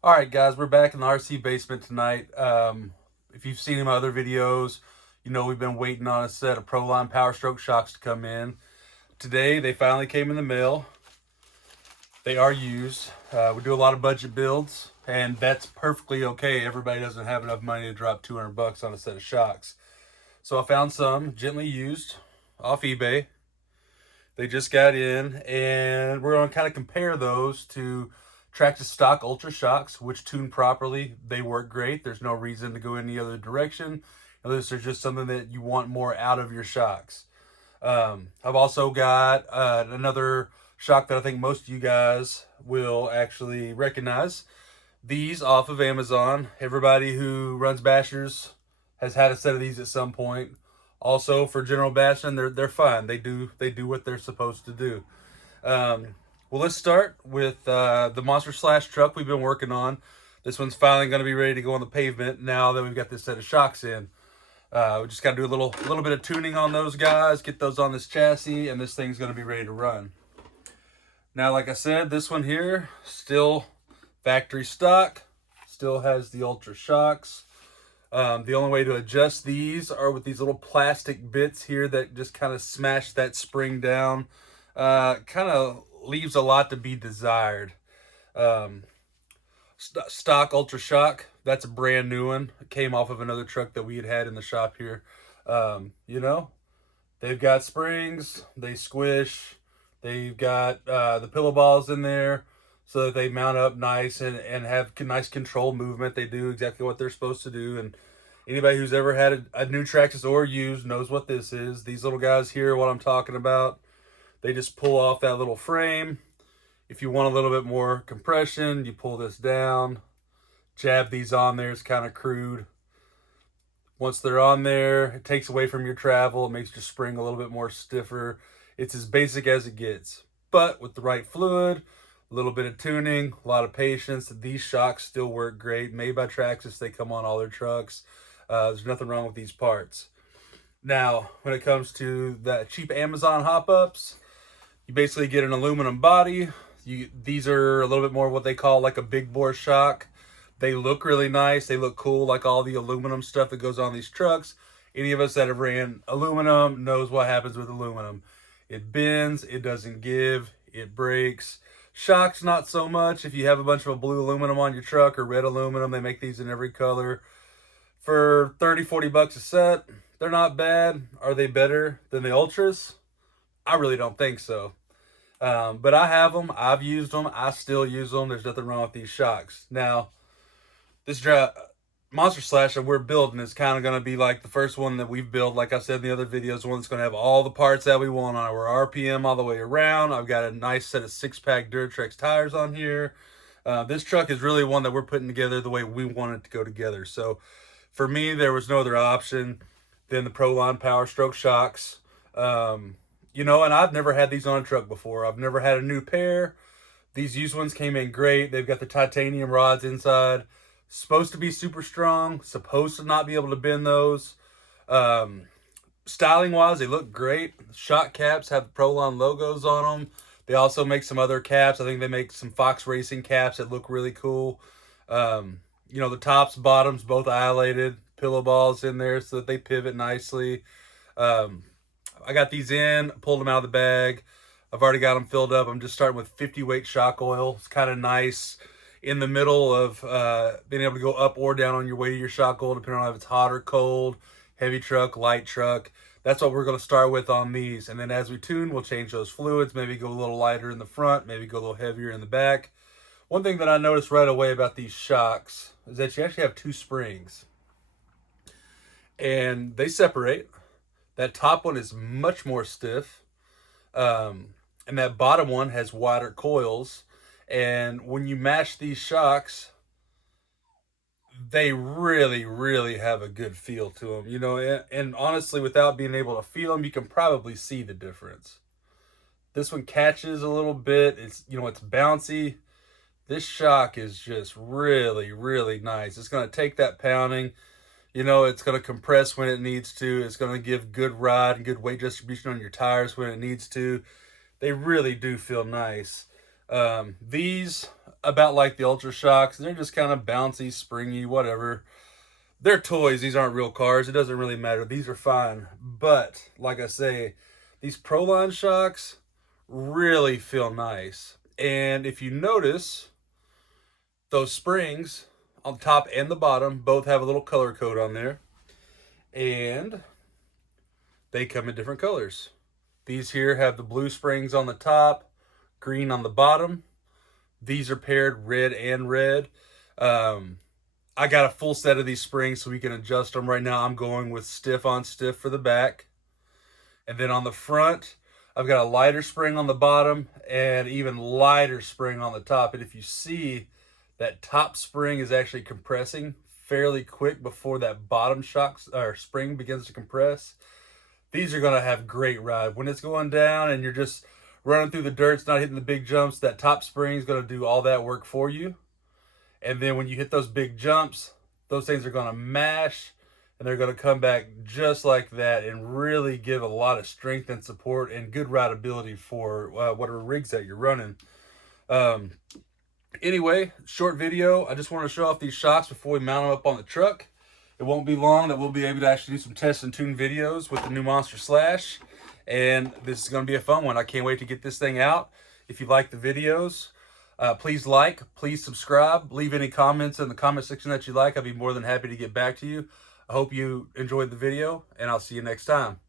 All right, guys, we're back in the RC basement tonight. If you've seen my other videos, you know we've been waiting on a set of Proline Powerstroke shocks to come in. Today, they finally came in the mail. They are used. We do a lot of budget builds, and that's perfectly okay. Everybody doesn't have enough money to drop 200 bucks on a set of shocks. So I found some gently used off eBay. They just got in, and we're going to kind of compare those to Traxxas stock Ultra Shocks, which tune properly. They work great. There's no reason to go any other direction unless there's just something that you want more out of your shocks. I've also got another shock that I think most of you guys will actually recognize. These off of Amazon. Everybody who runs bashers has had a set of these at some point. Also, for general bashing, they're fine. They do what they're supposed to do. Well, let's start with the Monster Slash truck we've been working on. This one's finally going to be ready to go on the pavement now that we've got this set of shocks in. We just got to do a little bit of tuning on those guys, get those on this chassis, and this thing's going to be ready to run. Now, like I said, this one here, still factory stock, still has the Ultra Shocks. The only way to adjust these are with these little plastic bits here that just kind of smash that spring down. Kind of leaves a lot to be desired. Stock Ultra Shock, that's a brand new one. It came off of another truck that we had in the shop here. You know, they've got springs, they squish, they've got the pillow balls in there so that they mount up nice and have nice control movement. They do exactly what they're supposed to do. And anybody who's ever had a new Traxxas or used knows what this is. These little guys here, what I'm talking about, they just pull off that little frame. If you want a little bit more compression, you pull this down, jab these on there. It's kind of crude. Once they're on there, it takes away from your travel. It makes your spring a little bit more stiffer. It's as basic as it gets. But with the right fluid, a little bit of tuning, a lot of patience, these shocks still work great. Made by Traxxas, they come on all their trucks. There's nothing wrong with these parts. Now, when it comes to the cheap Amazon hop-ups, you basically get an aluminum body. These are a little bit more what they call like a big bore shock. They look really nice. They look cool, like all the aluminum stuff that goes on these trucks. Any of us that have ran aluminum knows what happens with aluminum. It bends, it doesn't give, it breaks. Shocks, not so much. If you have a bunch of blue aluminum on your truck or red aluminum, they make these in every color. For 30, 40 bucks a set, they're not bad. Are they better than the Ultras? I really don't think so. But I have them. I've used them. I still use them. There's nothing wrong with these shocks. Now, this Monster Slash that we're building is kind of going to be like the first one that we've built. Like I said in the other videos, one that's going to have all the parts that we want on it. We're RPM all the way around. I've got a nice set of 6-pack Duratrex tires on here. This truck is really one that we're putting together the way we want it to go together. So for me, there was no other option than the Proline Powerstroke shocks. You know, and I've never had these on a truck before. I've never had a new pair. These used ones came in great. They've got the titanium rods inside. Supposed to be super strong. Supposed to not be able to bend those. Styling wise, they look great. Shock caps have the Proline logos on them. They also make some other caps. I think they make some Fox Racing caps that look really cool. You know, the tops, bottoms, both iolated. Pillow balls in there so that they pivot nicely. I got these in, pulled them out of the bag. I've already got them filled up. I'm just starting with 50 weight shock oil. It's kind of nice in the middle of being able to go up or down on your weight of your shock oil, depending on if it's hot or cold, heavy truck, light truck. That's what we're going to start with on these. And then as we tune, we'll change those fluids, maybe go a little lighter in the front, maybe go a little heavier in the back. One thing that I noticed right away about these shocks is that you actually have two springs. And they separate. That top one is much more stiff. And that bottom one has wider coils. And when you mash these shocks, they really, really have a good feel to them. You know, and honestly, without being able to feel them, you can probably see the difference. This one catches a little bit. It's, you know, it's bouncy. This shock is just really, really nice. It's going to take that pounding. You know, it's going to compress when it needs to. It's going to give good ride and good weight distribution on your tires when it needs to. They really do feel nice. These about like the Ultra Shocks. They're just kind of bouncy, springy, whatever. They're toys. These aren't real cars. It doesn't really matter. These are fine. But like I say, these Proline shocks really feel nice. And if you notice, those springs on the top and the bottom both have a little color code on there. And they come in different colors. These here have the blue springs on the top, green on the bottom. These are paired red and red. I got a full set of these springs so we can adjust them. Right now I'm going with stiff on stiff for the back. And then on the front, I've got a lighter spring on the bottom and even lighter spring on the top. And if you see, that top spring is actually compressing fairly quick before that bottom shock or spring begins to compress. These are going to have great ride. When it's going down and you're just running through the dirt, it's not hitting the big jumps, that top spring is going to do all that work for you. And then when you hit those big jumps, those things are going to mash and they're going to come back just like that and really give a lot of strength and support and good rideability for whatever rigs that you're running. Anyway, short video. I just want to show off these shocks before we mount them up on the truck. It won't be long that we'll be able to actually do some test and tune videos with the new Monster Slash. And this is going to be a fun one. I can't wait to get this thing out. If you like the videos, please like, please subscribe. Leave any comments in the comment section that you like. I'd be more than happy to get back to you. I hope you enjoyed the video, and I'll see you next time.